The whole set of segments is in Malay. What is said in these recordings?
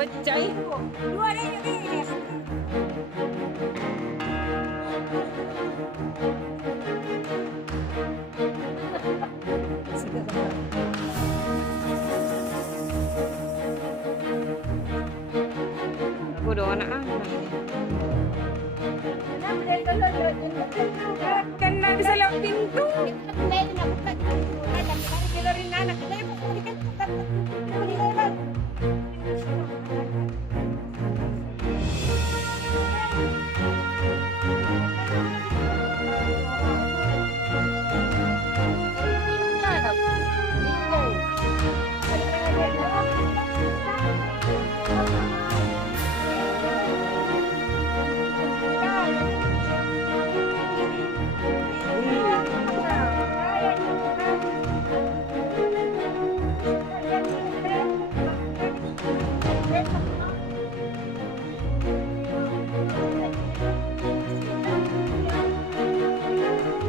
Bocay. Dua na yung eh. Aku doa anak. Kan na bisa lewat pintu.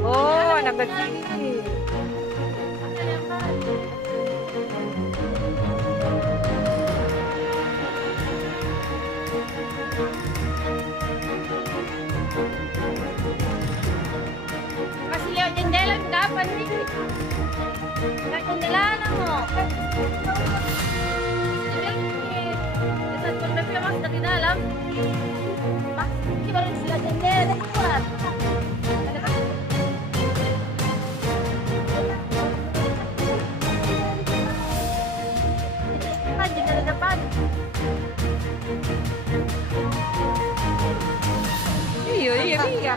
Oh, anak kecil. Masih lewat jendela kapan nih? Lewat jendela mo. Saat pun mas dari dalam. Mas, baru sila jendela keluar. Jendela depan. Iya, iya, iya.